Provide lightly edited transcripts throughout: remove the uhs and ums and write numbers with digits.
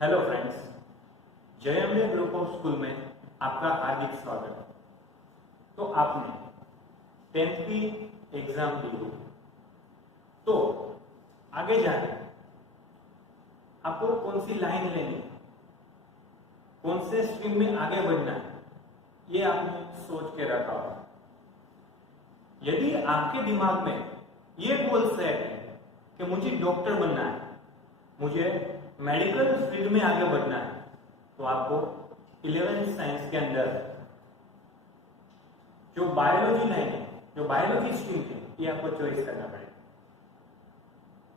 Hello friends, जयम्बे group of school में आपका हार्दिक स्वागत है। तो आपने 10th की एग्जाम दी हो, तो आगे जाके आपको कौन सी लाइन लेनी है, कौन से स्ट्रीम में आगे बढ़ना है, ये आपने सोच के रखा होगा। यदि आपके दिमाग में ये गोल सेट है कि मुझे डॉक्टर बनना है, मुझे मेडिकल फील्ड में आगे बढ़ना है, तो आपको 11th साइंस के अंदर जो बायोलॉजी लाइन है, जो बायोलॉजी स्ट्रीम है, ये आपको चॉइस करना पड़ेगा।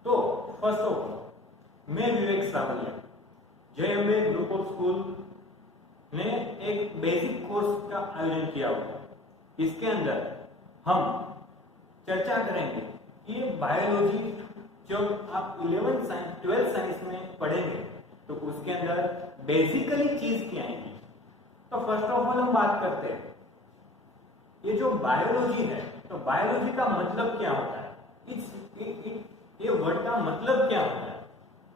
तो फर्स्ट ऑफ ऑल मैं विवेक सावलिया, जयम्बे ग्रुप ऑफ स्कूल ने एक बेसिक कोर्स का आयोजन किया हुआ। इसके अंदर हम चर्चा करेंगे कि बायोलॉजी जब आप 11th साइंस 12th साइंस में पढ़ेंगे तो उसके अंदर बेसिकली चीज क्या आएंगी। तो फर्स्ट ऑफ ऑल हम बात करते हैं ये जो बायोलॉजी है, तो बायोलॉजी का मतलब क्या होता है, ये वर्ड का मतलब क्या होता है।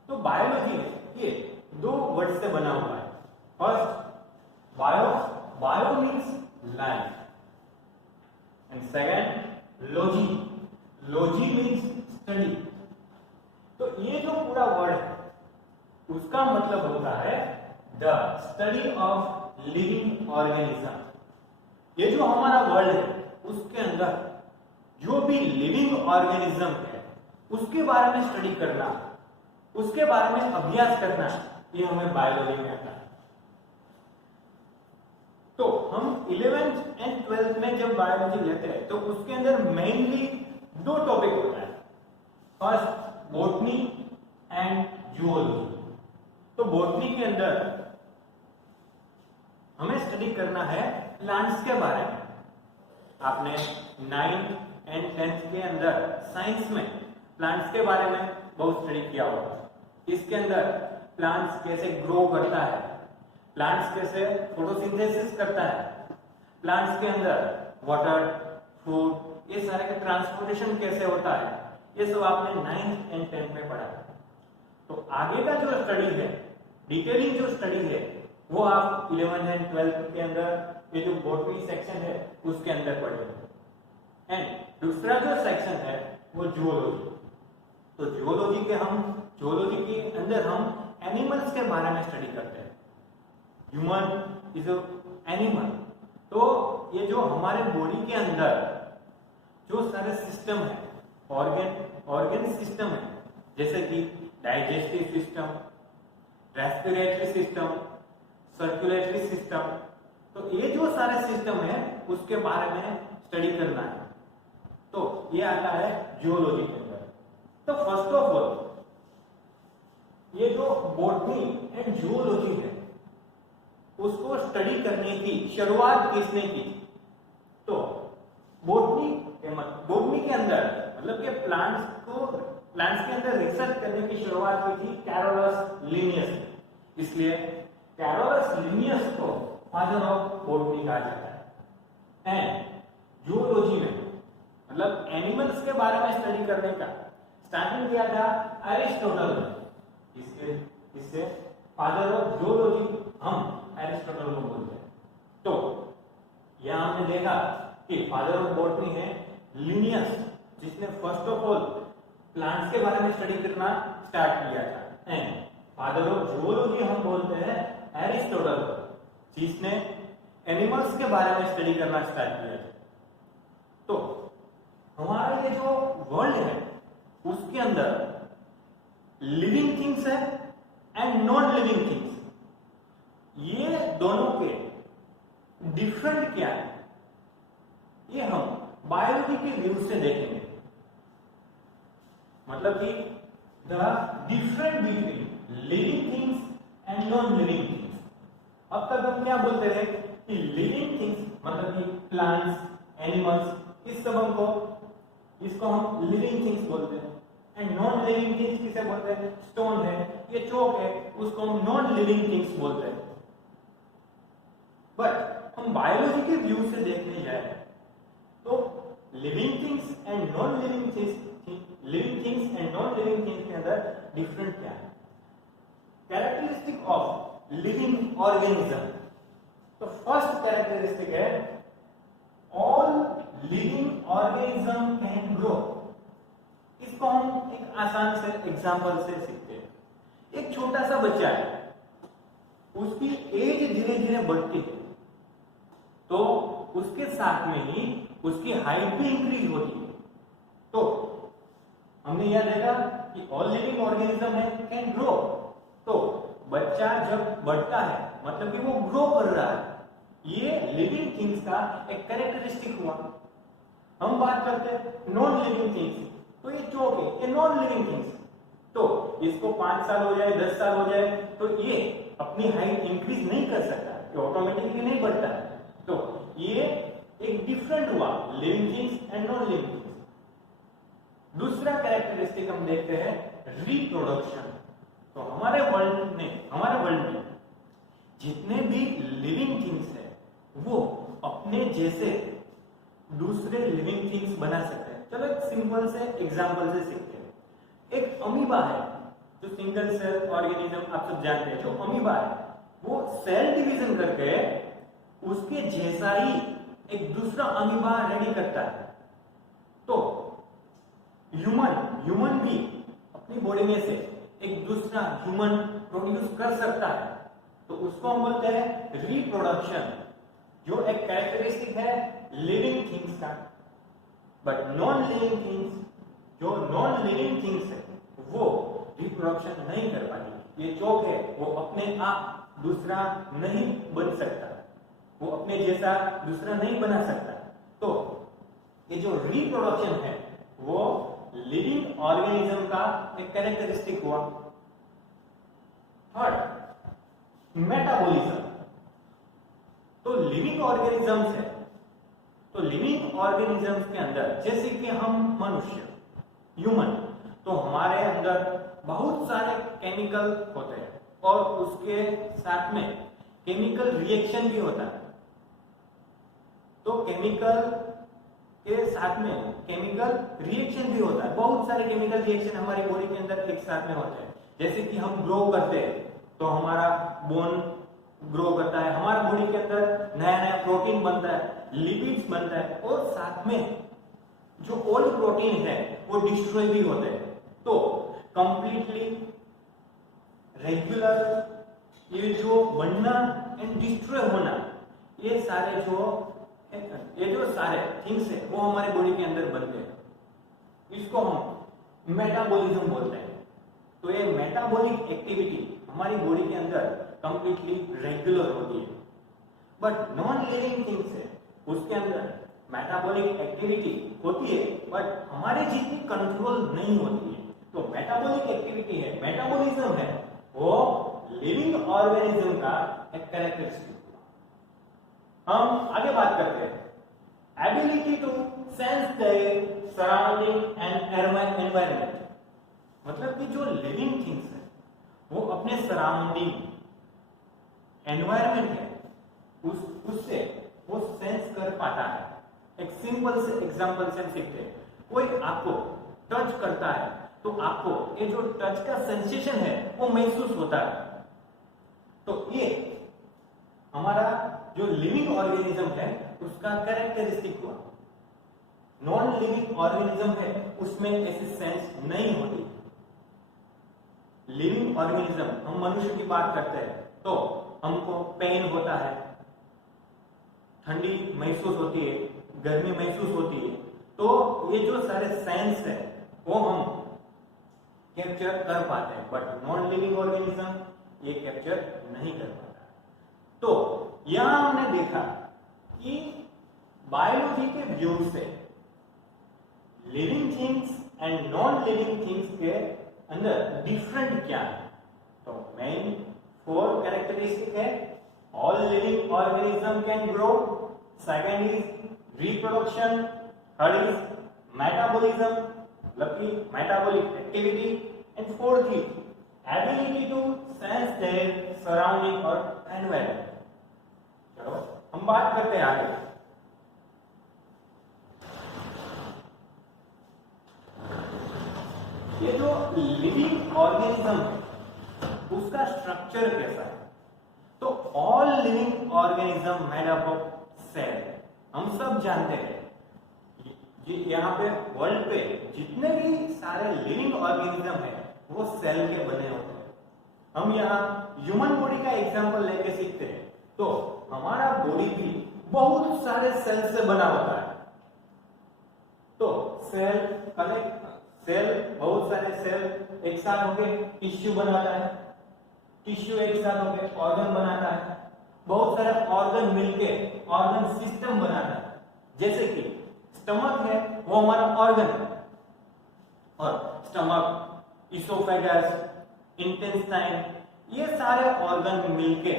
तो बायोलॉजी ये दो वर्ड से बना हुआ है। First bio means life, and second logy means study. तो ये जो पूरा वर्ड है उसका मतलब होता है the study of living organism. ये जो हमारा वर्ल्ड है उसके अंदर जो भी लिविंग ऑर्गेनिज्म है उसके बारे में स्टडी करना, उसके बारे में अभ्यास करना, ये हमें बायोलॉजी में आता है। तो हम 11th एंड 12th में जब बायोलॉजी लेते हैं तो उसके अंदर मेनली दो टॉपिक होता है। First botany and zoology. तो बॉटनी के अंदर हमें स्टडी करना है प्लांट्स के बारे में। आपने 9th एंड 10th के अंदर साइंस में प्लांट्स के बारे में बहुत स्टडी किया होगा। इसके अंदर प्लांट्स कैसे ग्रो करता है, प्लांट्स कैसे फोटोसिंथेसिस करता है, प्लांट्स के अंदर वाटर, फूड, ये सारे का ट्रांसपोर्टेशन कैसे होता है, ये सब आपने 9th एंड 10th में पढ़ा है। तो आगे का जो स्टडी है, डिटेलिंग जो स्टडी है, वो आप 11th एंड 12th के अंदर ये जो बॉटनी सेक्शन है उसके अंदर पढ़ेंगे। एंड दूसरा जो सेक्शन है वो जूलॉजी। तो जूलॉजी के अंदर हम एनिमल्स के बारे में स्टडी करते हैं। Human is animal. तो ये जो हमारे बॉडी के अंदर जो सारे सिस्टम है, ऑर्गन सिस्टम है, जैसे कि digestive system, respiratory system, circulatory system, तो ये जो सारे सिस्टम है उसके बारे में स्टडी करना है। तो ये आता है जियोलॉजी के अंदर। तो फर्स्ट ऑफ ऑल ये जो बॉटनी एंड जियोलॉजी है उसको स्टडी करने की शुरुआत किसने की? तो बॉटनी के अंदर मतलब कि प्लांट्स के अंदर रिसर्च करने की शुरुआत हुई थी कैरोलस लिनियस ने। इसलिए कैरोलस लिनियस को फादर ऑफ बॉटनी कहा जाता है। एंड जूलॉजी में मतलब एनिमल्स के बारे में स्टडी करने का स्टार्टिंग किया था एरिस्टोटल ने। इससे फादर ऑफ जूलॉजी हम एरिस्टोटल को बोलते हैं। तो यहां हमने देखा कि फादर ऑफ बॉटनी है लिनियस, जिसने फर्स्ट ऑफ ऑल प्लांट्स के बारे में स्टडी करना स्टार्ट किया था। एंड फादर ऑफ जूलॉजी हम बोलते हैं एरिस्टोटल, जिसने एनिमल्स के बारे में स्टडी करना स्टार्ट किया था। तो हमारा ये जो वर्ल्ड है उसके अंदर लिविंग थिंग्स है एंड नॉन लिविंग थिंग्स। ये दोनों के डिफरेंट क्या है, ये हम बायोलॉजी के व्यू से देखेंगे। मतलब कि the different between living things and non living things. अब तक हम क्या बोलते रहे कि लिविंग थिंग्स मतलब कि प्लांट्स, एनिमल्स, इस सब इसको हम लिविंग थिंग्स बोलते हैं। एंड नॉन लिविंग थिंग्स किसे बोलते हैं? स्टोन है, ये चौक है, उसको हम नॉन लिविंग थिंग्स बोलते हैं। बट हम बायोलॉजी के व्यू से देखने जाए तो living things and non living things के अंदर डिफरेंट क्या है? Characteristic of living organism. तो फर्स्ट कैरेक्टरिस्टिक है all living organism can grow. इसको हम एक आसान से एग्जांपल से सीखते हैं। एक छोटा सा बच्चा है, उसकी एज धीरे धीरे बढ़ती है, तो उसके साथ में ही उसकी हाइट भी इंक्रीज होती है। तो हमने यह देखा कि ऑल लिविंग ऑर्गेनिज्म है कैन ग्रो। तो बच्चा जब बढ़ता है मतलब कि वो ग्रो कर रहा है, ये लिविंग थिंग्स का एक कैरेक्टरिस्टिक हुआ। हम बात करते हैं नॉन लिविंग थिंग्स, तो ये चौक है, ये नॉन लिविंग थिंग्स। तो इसको 5 साल हो जाए, 10 साल हो जाए, तो ये अपनी हाइट इंक्रीज नहीं कर सकता, ये ऑटोमेटिकली नहीं बढ़ता है। तो ये एक डिफरेंट हुआ living things and non living things. दूसरा कैरेक्टरिस्टिक हम देखते हैं रिप्रोडक्शन। तो हमारे वर्ल्ड में जितने भी लिविंग थिंग्स है वो अपने जैसे दूसरे लिविंग थिंग्स बना सकते हैं। चलो एक सिंपल से एग्जांपल से सीखते हैं। एक अमीबा है जो सिंगल सेल ऑर्गेनिज्म आप सब जानते हैं। जो अमीबा है वो सेल डिवीजन करके उसके जैसा ही एक दूसरा अमीबा रेडी करता है। तो ह्यूमन भी अपनी बॉडी में से एक दूसरा ह्यूमन प्रोड्यूस कर सकता है, तो उसको हम बोलते हैं रिप्रोडक्शन, जो एक कैरेक्टरिस्टिक है लिविंग थिंग्स का। बट नॉन लिविंग थिंग्स है वो रिप्रोडक्शन नहीं कर पाती। ये चौक है, वो अपने आप दूसरा नहीं बन सकता, वो अपने जैसा दूसरा नहीं बना सकता। तो ये जो रिप्रोडक्शन है वो लिविंग ऑर्गेनिज्म का एक कैरेक्टरिस्टिक हुआ। Third metabolism. तो लिविंग ऑर्गेनिजम्स है, तो लिविंग ऑर्गेनिजम्स के अंदर जैसे कि हम मनुष्य ह्यूमन, तो हमारे अंदर बहुत सारे केमिकल होते हैं और उसके साथ में केमिकल रिएक्शन भी होता है। तो केमिकल के साथ में केमिकल रिएक्शन भी होता है। बहुत सारे केमिकल रिएक्शन हमारी बॉडी के अंदर एक साथ में होते हैं। जैसे कि हम ग्रो करते हैं तो हमारा बोन ग्रो करता है, हमारा बॉडी के अंदर नया नया प्रोटीन बनता है, लिपिड्स बनता है, और साथ में जो ओल्ड प्रोटीन है वो डिस्ट्रॉय भी होते हैं। तो कंप्लीटली रेगुलर ये जो बनना एंड डिस्ट्रॉय होना, ये जो सारे थिंग्स है वो हमारे बॉडी के अंदर बनते हैं। इसको हम मेटाबॉलिज्म बोलते हैं। तो ये मेटाबॉलिक एक्टिविटी हमारी बॉडी के अंदर कंप्लीटली रेगुलर होती है। बट नॉन लिविंग थिंग्स है उसके अंदर मेटाबॉलिक एक्टिविटी होती है बट हमारे जितनी कंट्रोल नहीं होती है। तो मेटाबॉलिक एक्टिविटी है, मेटाबॉलिज्म है, वो लिविंग ऑर्गेनिज्म का एक कैरेक्टरिस्टिक। हम आगे बात करते हैं ability to sense their surrounding and environment. मतलब कि जो लिविंग थिंग्स है वो अपने सराउंडिंग एनवायरनमेंट है उससे वो सेंस कर पाता है। एक सिंपल से एग्जांपल से सीखते हैं। कोई आपको टच करता है तो आपको ये जो टच का सेंसेशन है वो महसूस होता है। तो ये हमारा जो लिविंग ऑर्गेनिज्म है उसका कैरेक्टरिस्टिक हुआ। नॉन लिविंग ऑर्गेनिज्म है उसमें ऐसी सेंस नहीं होती। लिविंग ऑर्गेनिज्म, हम मनुष्य की बात करते हैं तो हमको पेन होता है, ठंडी महसूस होती है, गर्मी महसूस होती है। तो ये जो सारे सेंस है वो हम कैप्चर कर पाते हैं, बट नॉन लिविंग ऑर्गेनिज्म ये कैप्चर नहीं कर पाता। तो यहां हमने देखा कि बायोलॉजी के व्यू से living things and non living things के अंदर डिफरेंट क्या है। तो मेन 4 कैरेक्टरिस्टिक है। All living organism can grow, second is reproduction, third is metabolism मतलब कि metabolic activity, and fourth is ability to sense their surrounding और एनवायरनमेंट। चलो हम बात करते हैं आगे। ये जो लिविंग ऑर्गेनिज्म है उसका स्ट्रक्चर कैसा है। तो all living organism made up of cell, हम सब जानते हैं यहाँ पे वर्ल्ड पे जितने भी सारे लिविंग ऑर्गेनिज्म है वो सेल के बने होते हैं। हम यहाँ ह्यूमन बॉडी का एग्जांपल लेके सीखते हैं। तो हमारा बॉडी भी बहुत सारे सेल से बना होता है। तो सेल बहुत सारे सेल एक साथ होके टिश्यू बनाता है, टिश्यू एक साथ होके ऑर्गन बनाता है, बहुत सारे ऑर्गन मिलके ऑर्गन सिस्टम बनाता है। जैसे कि स्टमक है वो हमारा ऑर्गन है, और स्टमक, इसोफेगस, इंटेस्टाइन, ये सारे ऑर्गन मिलके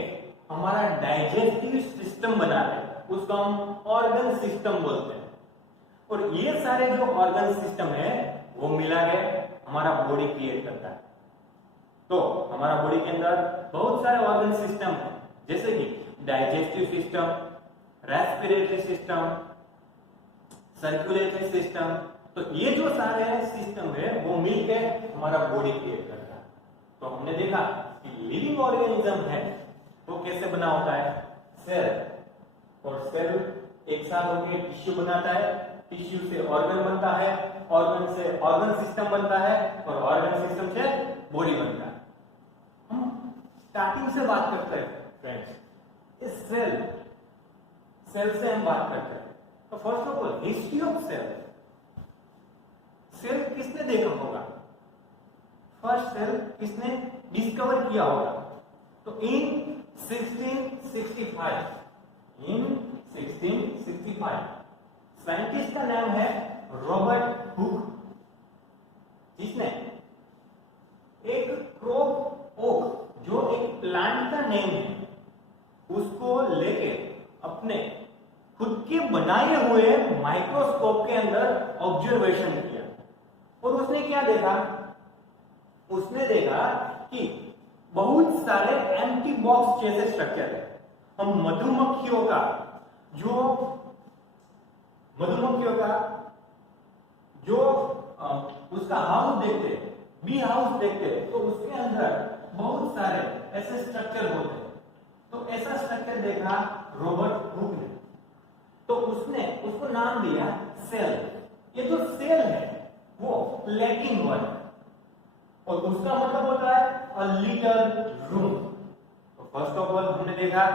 हमारा डाइजेस्टिव सिस्टम बनाते हैं, उसको हम ऑर्गन सिस्टम बोलते हैं। और ये सारे जो ऑर्गन सिस्टम है वो मिला के हमारा बॉडी क्रिएट करता है। तो हमारा बॉडी के अंदर बहुत सारे ऑर्गन सिस्टम है, जैसे कि digestive system, respiratory system, circulatory system. तो ये जो सारे सिस्टम है वो मिलके हमारा बॉडी क्रिएट करता है। तो हमने देखा कि लिविंग ऑर्गेनिज्म है वो कैसे बना होता है, सेल, और सेल एक साथ होकर टिश्यू बनाता है, टिश्यू से ऑर्गन बनता है, ऑर्गन से ऑर्गन सिस्टम बनता है, और ऑर्गन सिस्टम से बॉडी बनता है। हम स्टार्टिंग से बात करते हैं फ्रेंड्स, इस सेल से हम बात करते हैं। तो first of all history of cell किसने देखा होगा, फर्स्ट सेल किसने डिस्कवर किया होगा। तो इन 1665 साइंटिस्ट का नाम है रॉबर्ट हुक, जिसने एक क्रोप ओक जो एक प्लांट का नेम है उसको लेके अपने खुद के बनाए हुए माइक्रोस्कोप के अंदर ऑब्जर्वेशन किया। और उसने क्या देखा, उसने देखा कि बहुत सारे एम्प्टी बॉक्स जैसे स्ट्रक्चर है। हम मधुमक्खियों का जो उसका हाउस देखते हैं, बी हाउस देखते हैं, तो उसके अंदर बहुत सारे ऐसे स्ट्रक्चर होते हैं। तो ऐसा स्ट्रक्चर देखा रॉबर्ट हुक ने, तो उसने उसको नाम दिया सेल। ये जो सेल है वो लैटिन वर्ड, और उसका मतलब होता है अ लिटिल रूम। तो फर्स्ट ऑफ ऑल हमने देखा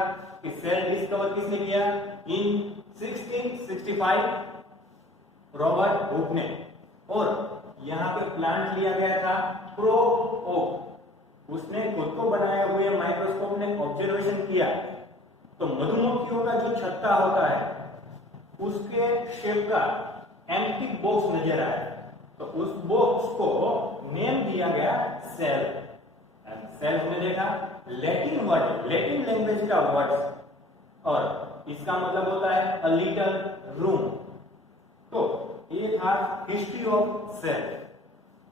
कि सेल डिस्कवर किसने किया, इन 1665 रॉबर्ट हुक ने। और यहाँ पे प्लांट लिया गया था क्रोप ओक, उसने खुद को बनाए हुए माइक्रोस्कोप ने ऑब्जर्वेशन किया। तो मधुमक्खियों का जो छत्ता होता है उसके शेप का एम्प्टी बॉक्स नजर आया, तो उस बॉक्स को नेम दिया गया सेल। सेल हमने देखा लैटिन वर्ड, लैटिन लैंग्वेज का वर्ड, और इसका मतलब होता है अ लिटिल रूम। तो ये था हिस्ट्री ऑफ सेल।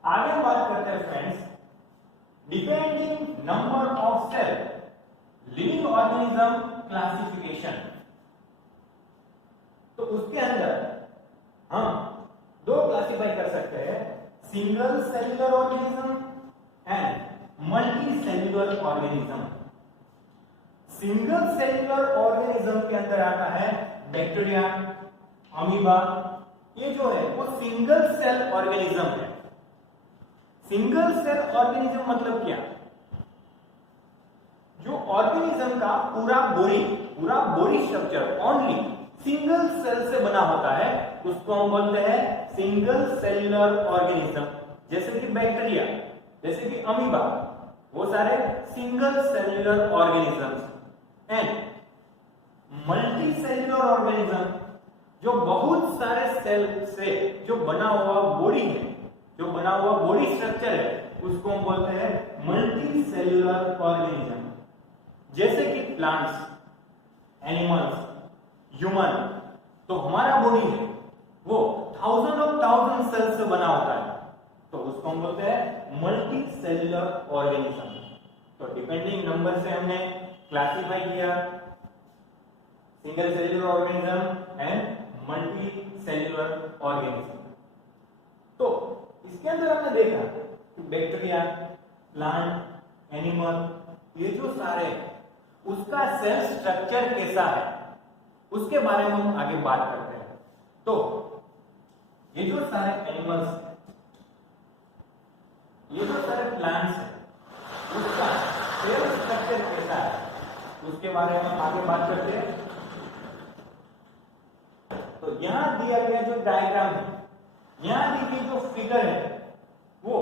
आगे हम बात करते हैं friends, depending number of cell, living organism classification. तो उसके अंदर हम दो क्लासिफाई कर सकते हैं, single cellular organism and multi cellular organism. Single cellular organism के अंदर आता है बैक्टीरिया, अमीबा, ये जो है वो सिंगल सेल ऑर्गेनिज्म है। सिंगल सेल ऑर्गेनिज्म मतलब क्या, जो ऑर्गेनिज्म का पूरा body structure only single cell से बना होता है, उसको हम बोलते हैं सिंगल सेल्युलर ऑर्गेनिज्म। जैसे कि बैक्टीरिया, जैसे कि अमीबा, वो सारे single cellular organism. And multi cellular organism, जो बहुत सारे सेल से जो बना हुआ बॉडी है, जो बना हुआ बॉडी स्ट्रक्चर है, उसको हम बोलते हैं मल्टी सेल्युलर ऑर्गेनिज्म। जैसे कि प्लांट्स, एनिमल्स, ह्यूमन, तो हमारा बॉडी है वो थाउजेंड सेल से बना होता है, तो उसको हम बोलते हैं मल्टी सेल्युलर ऑर्गेनिज्म। तो डिपेंडिंग नंबर से हमने क्लासिफाई किया single cellular organism and multi cellular organism. तो इसके अंदर हमने देखा बैक्टीरिया, प्लांट, एनिमल, ये जो सारे उसका सेल स्ट्रक्चर कैसा है उसके बारे में हम आगे बात करते हैं। तो ये जो सारे एनिमल्स हैं, ये जो सारे प्लांट्स हैं, उसका सेल स्ट्रक्चर कैसा है उसके बारे में हम आगे बात करते हैं। तो यहां दिया गया जो डायग्राम है, यहां दी गई जो फिगर है, वो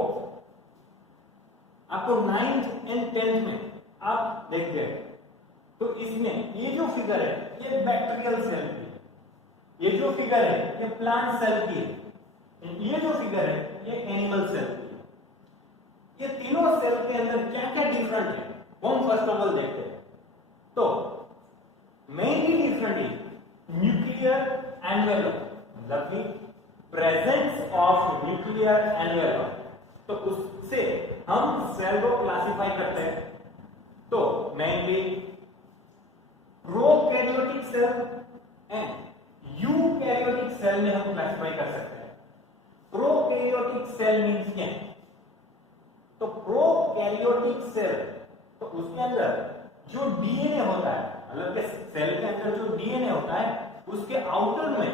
आपको 9th एंड 10th में आप देखते हैं। तो इसमें ये जो फिगर है ये बैक्टीरियल सेल की है, ये जो फिगर है ये प्लांट सेल की है, ये जो फिगर है ये एनिमल सेल की है। ये तीनों सेल के अंदर क्या क्या डिफरेंट है वो हम फर्स्ट ऑफ ऑल देखते हैं। तो mainly different is nuclear envelope, मतलब कि प्रेजेंस ऑफ न्यूक्लियर एनवेलप। तो उससे हम सेल को क्लासिफाई करते हैं। तो mainly prokaryotic cell and eukaryotic cell में हम क्लासिफाई कर सकते हैं। प्रोकैरियोटिक सेल मींस क्या? तो प्रोकैरियोटिक सेल, तो उसके अंदर जो डीएनए होता है, मतलब कि सेल के अंदर जो डीएनए होता है उसके आउटर में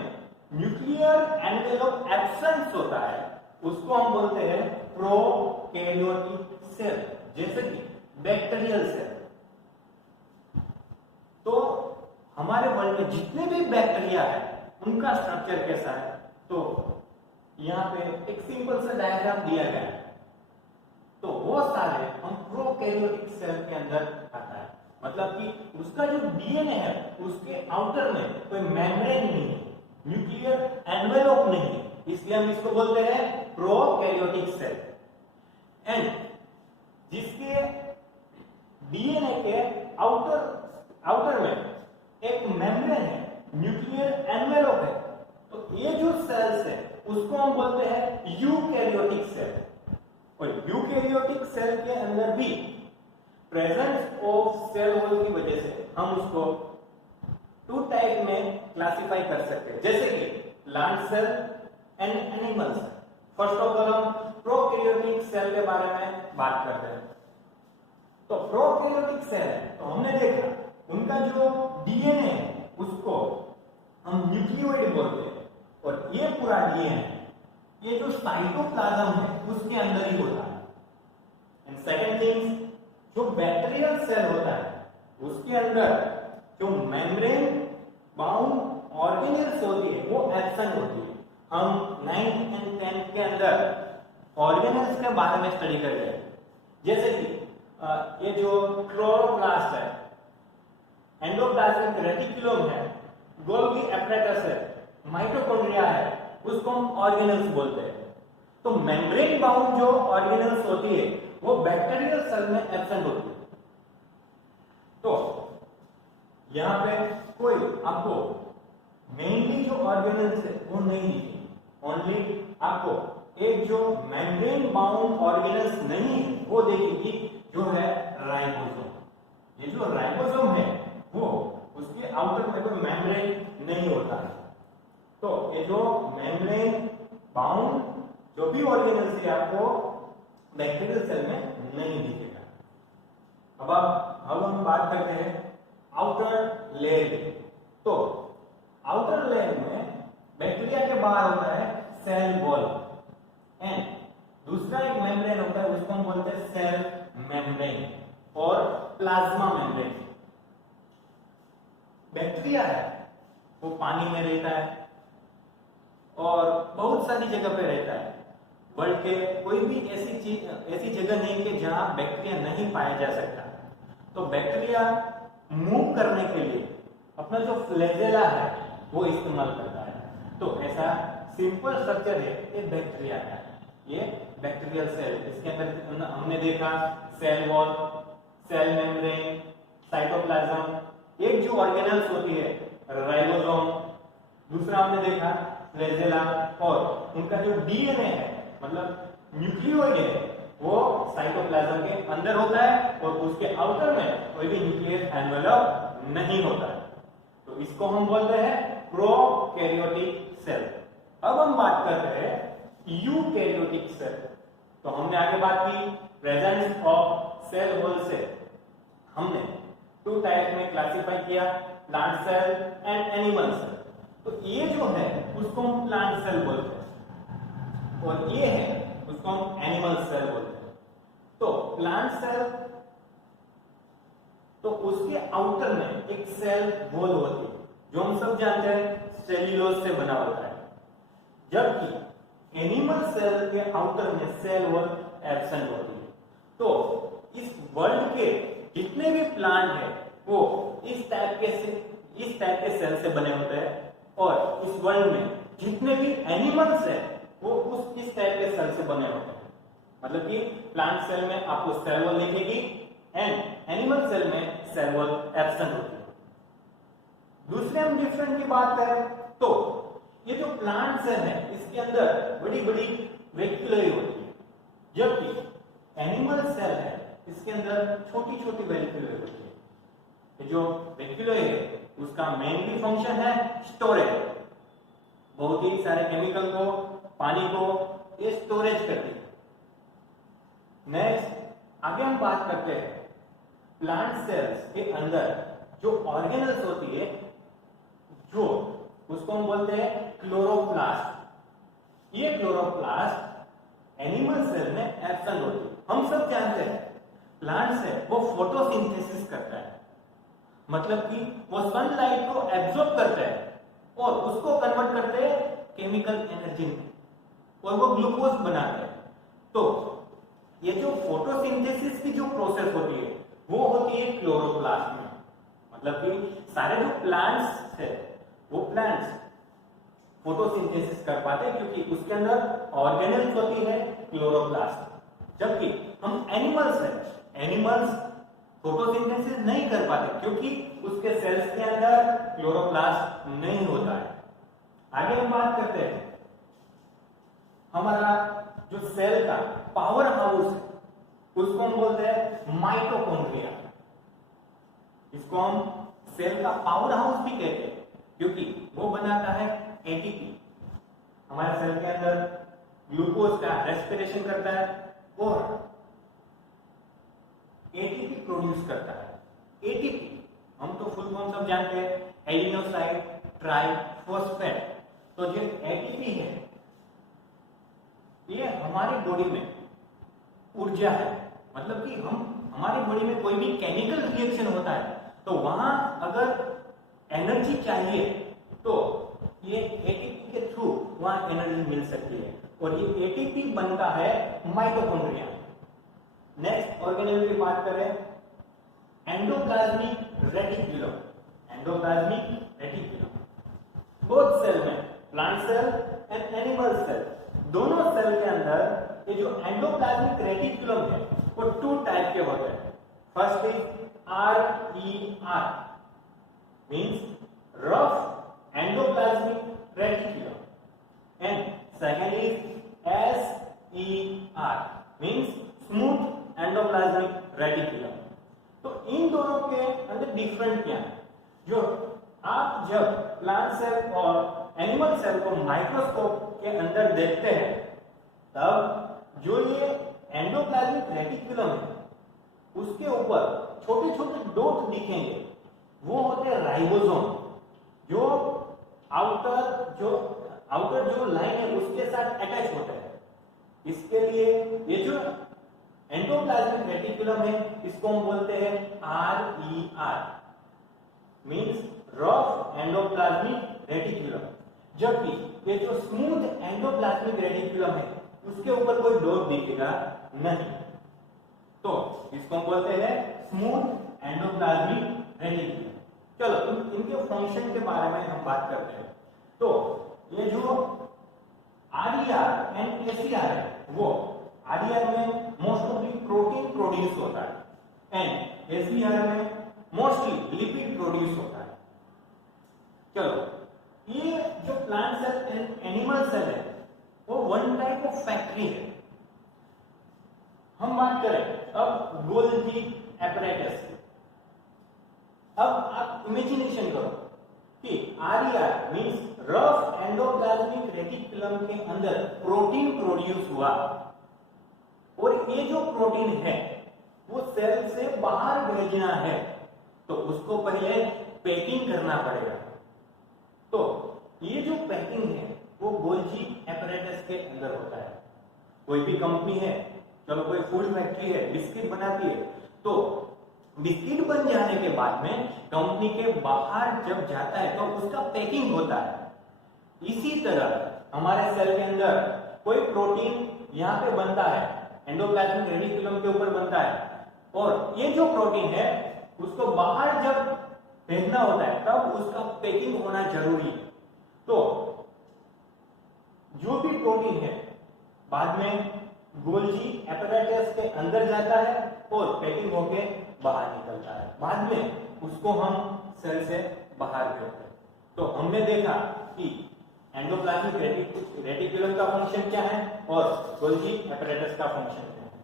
न्यूक्लियर एनवेलप एब्सेंस होता है, उसको हम बोलते हैं प्रोकैरियोटिक सेल, जैसे कि बैक्टीरियल सेल। तो हमारे वर्ल्ड में जितने भी बैक्टीरिया है उनका स्ट्रक्चर कैसा है? तो यहां पे एक सिंपल सा डायग्राम दिया गया है। तो वो सारे हम प्रोकैरियोटिक सेल के अंदर आता है, मतलब कि उसका जो डीएनए है उसके आउटर में कोई मेम्ब्रेन नहीं है, न्यूक्लियर एनवेलप नहीं है, इसलिए हम इसको बोलते हैं प्रोकैरियोटिक सेल। एंड जिसके डीएनए के आउटर में एक मेम्ब्रेन है, न्यूक्लियर एनवेलप है, तो ये जो सेल्स है उसको हम बोलते हैं यूकैरियोटिक सेल। और यूकैरियोटिक सेल के अंदर भी प्रेजेंस ऑफ सेल वॉल की वजह से हम उसको 2 टाइप में क्लासिफाई कर सकते हैं, जैसे कि plant cell and animal cell. First of all हम प्रोकैरियोटिक सेल के बारे में बात करते हैं। तो प्रोकैरियोटिक सेल है, तो हमने देखा उनका जो डीएनए है उसको हम न्यूक्लियोइड बोलते हैं, और ये पूरा डीएनए ये जो साइटोप्लाज्म है उसके अंदर ही होता है। एंड सेकंड थिंग, जो बैक्टीरियल सेल होता है उसके अंदर जो मेम्ब्रेन बाउंड ऑर्गेनेल्स होती है वो एब्सेंट होती है। हम 9th एंड 10th के अंदर ऑर्गेनेल्स के बारे में स्टडी कर रहे हैं, जैसे कि ये जो क्लोरोप्लास्ट है, एंडोप्लाज्मिक रेटिकुलम है, गोल्गी एपरेटस है, माइटोकॉन्ड्रिया है, उसको हम ऑर्गेनेल्स बोलते हैं। तो मेम्ब्रेन बाउंड जो ऑर्गेनेल्स होती है वो बैक्टीरियल सेल में एब्सेंट होती है। तो यहां पे कोई आपको मेनली जो ऑर्गेनेल्स है वो नहीं दिखेगी, ओनली आपको एक जो मेम्ब्रेन बाउंड ऑर्गेनेल्स नहीं है वो देखेगी, जो है राइबोसोम। ये जो राइबोसोम है वो उसके आउटर में कोई मेम्ब्रेन नहीं होता है। तो ये जो मेम्ब्रेन बाउंड जो भी ऑर्गेनेल्स है आपको बैक्टीरियल सेल में नहीं दिखेगा। अब हम बात करते हैं आउटर लेयर की। तो आउटर लेयर में बैक्टीरिया के बाहर होता है सेल वॉल, एंड दूसरा एक मेम्ब्रेन होता है उसको हम बोलते हैं सेल मेम्ब्रेन और प्लाज्मा मेम्ब्रेन। बैक्टीरिया है वो पानी में रहता है और बहुत सारी जगह पे रहता है। वर्ल्ड के कोई भी ऐसी जगह नहीं कि जहां बैक्टीरिया नहीं पाया जा सकता। तो बैक्टीरिया मूव करने के लिए अपना जो फ्लैजेला है वो इस्तेमाल करता है। तो ऐसा सिंपल स्ट्रक्चर है ये बैक्टीरिया का, ये बैक्टीरियल सेल। इसके अंदर हमने देखा cell wall, cell membrane, cytoplasm, एक जो ऑर्गेनेल्स होती है राइबोसोम, दूसरा हमने देखा फ्लैजेला, और उनका जो डीएनए है मतलब न्यूक्लियोइड है वो साइटोप्लाज्म के अंदर होता है और उसके आउटर में कोई भी न्यूक्लियर एनवेलप नहीं होता है। तो इसको हम बोलते हैं प्रोकैरियोटिक सेल। अब हम बात कर रहे हैं यूकैरियोटिक सेल। तो हमने आगे बात की प्रेजेंस ऑफ सेल वॉल से, हमने 2 टाइप में क्लासिफाई किया, plant cell and animal cell. तो ये जो है उसको हम प्लांट सेल बोलते हैं और ये है उसको हम एनिमल सेल बोलते हैं। तो प्लांट सेल, तो उसके आउटर में एक सेल वॉल होती है जो हम सब जानते हैं सेल्यूलोज से बना होता है, जबकि एनिमल सेल के आउटर में सेल वॉल एब्सेंट होती है। तो इस वर्ल्ड के जितने भी प्लांट हैं वो इस टाइप के सेल से बने होते हैं और इस वर्ल्ड में जितने भी एनिमल्स हैं वो इस टाइप के सेल से बने होते हैं। मतलब कि प्लांट सेल में आपको सेल वॉल दिखेगी एंड एनिमल सेल में सेल वॉल एब्सेंट होती है। दूसरे हम डिफरेंट की बात करें तो ये जो प्लांट सेल है इसके अंदर बड़ी बड़ी वैक्यूलाई होती है, जबकि एनिमल सेल है इसके अंदर छोटी छोटी वैक्यूलाई होती है। जो वैक्यूलाई है उसका मेनली फंक्शन है स्टोरेज, बहुत ही सारे केमिकल को, पानी को ये स्टोरेज करती है। नेक्स्ट आगे हम बात करते हैं प्लांट सेल्स के अंदर जो ऑर्गेनल्स होती है, जो उसको हम बोलते हैं क्लोरोप्लास्ट। ये क्लोरोप्लास्ट एनिमल सेल में एब्सेंट होती है। हम सब जानते हैं प्लांट सेल वो फोटोसिंथेसिस करता है, मतलब कि वो सनलाइट को एब्जॉर्ब करता है और उसको कन्वर्ट करते हैं केमिकल एनर्जी में और वो ग्लूकोज बनाते हैं। तो ये जो फोटोसिंथेसिस की जो प्रोसेस होती है वो होती है क्लोरोप्लास्ट में। मतलब कि सारे जो प्लांट्स है वो प्लांट्स फोटोसिंथेसिस कर पाते हैं क्योंकि उसके अंदर ऑर्गेनल्स होती है क्लोरोप्लास्ट, जबकि हम एनिमल्स है, एनिमल्स फोटोसिंथेसिस नहीं कर पाते क्योंकि उसके सेल्स के अंदर क्लोरोप्लास्ट नहीं होता है। आगे हम बात करते हैं हमारा जो सेल का पावर हाउस है उसको हम बोलते हैं माइटोकॉन्ड्रिया। इसको हम सेल का पावर हाउस भी कहते हैं क्योंकि वो बनाता है एटीपी। हमारे सेल के अंदर ग्लूकोज का रेस्पिरेशन करता है और एटीपी प्रोड्यूस करता है। एटीपी हम तो फुल फॉर्म सब जानते हैं, एडिनोसाइन ट्राइफॉस्फेट। तो जो एटीपी है ये हमारी बॉडी में ऊर्जा है। मतलब कि हमारी बॉडी में कोई भी केमिकल रिएक्शन होता है तो वहां अगर एनर्जी चाहिए तो ये एटीपी के थ्रू वहां एनर्जी मिल सकती है और ये एटीपी बनता है माइटोकॉन्ड्रिया। नेक्स्ट ऑर्गेनेल की बात करें endoplasmic reticulum. Endoplasmic reticulum both cell में, plant cell and animal cell, दोनों सेल के अंदर ये जो एंडोप्लाज्मिक रेटिकुलम है वो 2 टाइप के होते हैं। First is RER means rough endoplasmic reticulum and second is SER means smooth endoplasmic reticulum. तो इन दोनों के अंदर डिफरेंट क्या है? जो आप जब प्लांट सेल और एनिमल सेल को माइक्रोस्कोप के अंदर देखते हैं तब जो ये एंडोप्लाज्मिक रेटिकुलम है उसके ऊपर छोटे छोटे डॉट दिखेंगे, वो होते हैं राइबोसोम। जो आउटर जो लाइन है उसके साथ अटैच होते हैं। इसके लिए ये जो एंडोप्लाज्मिक रेटिकुलम है इसको हम बोलते हैं RER means rough endoplasmic reticulum, जबकि ये जो स्मूथ एंडोप्लाज्मिक रेटिकुलम है उसके ऊपर कोई डॉट दिखेगा नहीं, तो इसको हम बोलते हैं स्मूथ एंडोप्लाज्मिक रेटिकुलम। चलो इनके फंक्शन के बारे में हम बात करते हैं। तो ये जो RER एंड SER है वो RER में मोस्टली प्रोटीन प्रोड्यूस होता है एंड SER में मोस्टली लिपिड प्रोड्यूस होता है। चलो ये जो plant cell and animal cell है वो वन टाइप ऑफ फैक्ट्री है। हम बात करें अब गोल्गी एपरेटस की। अब आप इमेजिनेशन करो कि RER means rough endoplasmic reticulum के अंदर प्रोटीन प्रोड्यूस हुआ और ये जो प्रोटीन है वो सेल से बाहर भेजना है तो उसको पहले पैकिंग करना पड़ेगा। तो ये जो पैकिंग है वो गोल्जी एपरेटस के अंदर होता है। कोई भी कंपनी है, चलो कोई फूड फैक्ट्री है, बिस्किट बनाती है, तो बिस्किट बन जाने के बाद में कंपनी के बाहर जब जाता है तो उसका पैकिंग होता है। इसी तरह हमारे सेल के अंदर कोई प्रोटीन यहाँ पे बनता है, एंडोप्लाज्मिक रेटिकुलम के ऊपर बनता है, और ये जो प्रोटीन है उसको बाहर जब भेजना होता है तब उसका पैकिंग होना जरूरी है। तो जो भी प्रोटीन है बाद में गोल्जी एपरेटस के अंदर जाता है और पैकिंग होके बाहर निकलता है, बाद में उसको हम सेल से बाहर भेजते हैं। तो हमने देखा कि एंडोप्लाज्मिक रेटिकुलम का फंक्शन क्या है और गोल्जी एपरेटस का फंक्शन क्या है।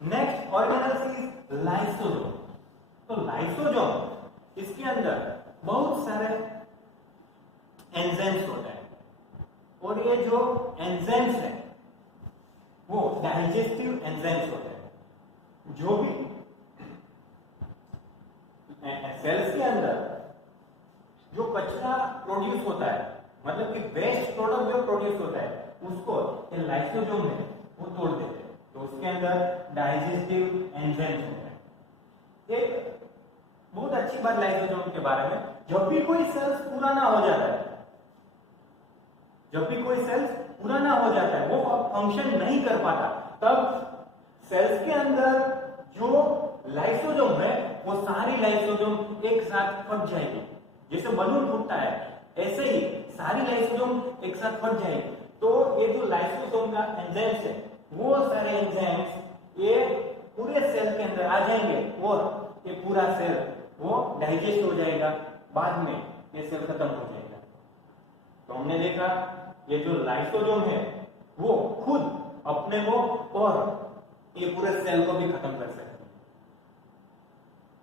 Next organelles is lysosome. तो लाइसोसोम इसके अंदर बहुत सारे एंजाइम्स होते हैं, और ये जो एंजाइम्स है वो डाइजेस्टिव एंजाइम्स होते हैं। जो भी सेल्स के अंदर जो कचरा प्रोड्यूस होता है, मतलब कि वेस्ट प्रोडक्ट जो प्रोड्यूस होता है, उसको लाइसोसोम में वो तोड़ देते हैं, तो उसके अंदर डाइजेस्टिव एंजाइम्स होते हैं। एक बहुत अच्छी बात लाइसोसोम के बारे में, जब भी कोई सेल्स पुराना हो जाता है, जब भी कोई सेल्स पुराना हो जाता है, वो फंक्शन नहीं कर पाता, तब सेल्स के अंदर जो लाइसोसोम है वो सारी लाइसोसोम एक साथ फट जाएगी। जैसे बलून फूटता है ऐसे ही सारी लाइसोसोम एक साथ फट जाएगी। तो ये जो लाइसोसोम का एंजाइम्स है वो सारे एंजाइम्स ये पूरे सेल के अंदर आ जाएंगे और ये पूरा सेल वो डाइजेस्ट हो जाएगा, बाद में ये सेल खत्म हो जाएगा। तो हमने देखा ये जो लाइसोसोम है वो खुद अपने को और ये पूरे सेल को भी खत्म कर सकते हैं।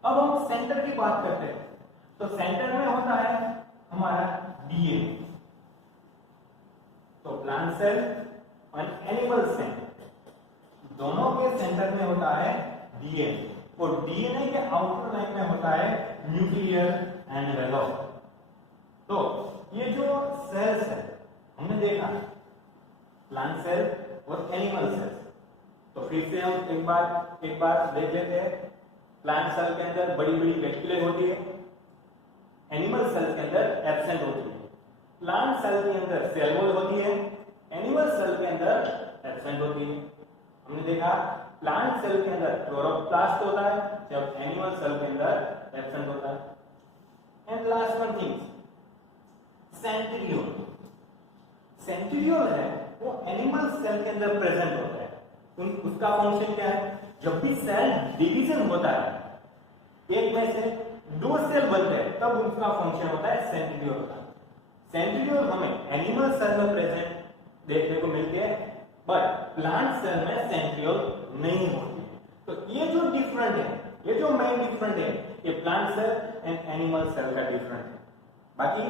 अब हम सेंटर की बात करते हैं। तो सेंटर में होता है हमारा डीएनए। तो प्लांट सेल और एनिमल सेल दोनों के सेंटर में होता है डीएनए, और डीएनए के आउटर लाइन में होता है न्यूक्लियर एनवेलप। तो ये जो सेल्स है हमने देखा प्लांट सेल और एनिमल सेल्स। तो फिर से हम एक बार देख लेते हैं। प्लांट सेल के अंदर बड़ी बड़ी वेस्कुले होती है, एनिमल सेल के अंदर एब्सेंट होती है। प्लांट सेल के अंदर सेल वॉल होती है, एनिमल सेल के अंदर एब्सेंट होती है। हमने देखा प्लांट सेल के अंदर क्लोरोप्लास्ट होता है, जब एनिमल सेल के अंदर एब्सेंट होता है। And last one thing, centriole. Centriole है वो एनिमल सेल के अंदर प्रेजेंट होता है। उसका फंक्शन क्या है? जब भी सेल डिवीजन होता है, एक में से दो सेल बनते हैं, तब उसका फंक्शन होता है सेंट्रियोल का। सेंट्रियोल हमें एनिमल सेल में प्रेजेंट देखने को मिलती है, बट प्लांट सेल में सेंट्रियोल नहीं होती है। तो ये जो डिफरेंट है, ये जो मेन डिफरेंट है, ये plant cell and animal cell का डिफरेंट है। बाकी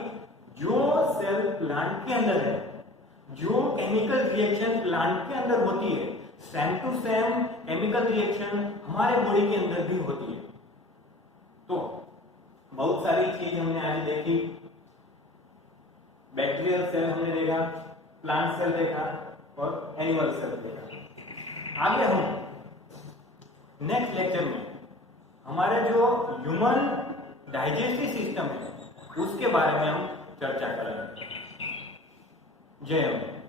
जो सेल प्लांट के अंदर है, जो केमिकल रिएक्शन प्लांट के अंदर होती है, same to same chemical reaction हमारे बॉडी के अंदर भी होती है। तो बहुत सारी चीज हमने आज देखी। बैक्टीरियल सेल हमने देखा, प्लांट सेल देखा और एनिमल सेल देखा। आगे हम नेक्स्ट लेक्चर में हमारे जो ह्यूमन डाइजेस्टिव सिस्टम है उसके बारे में हम चर्चा करेंगे। जय हिंद।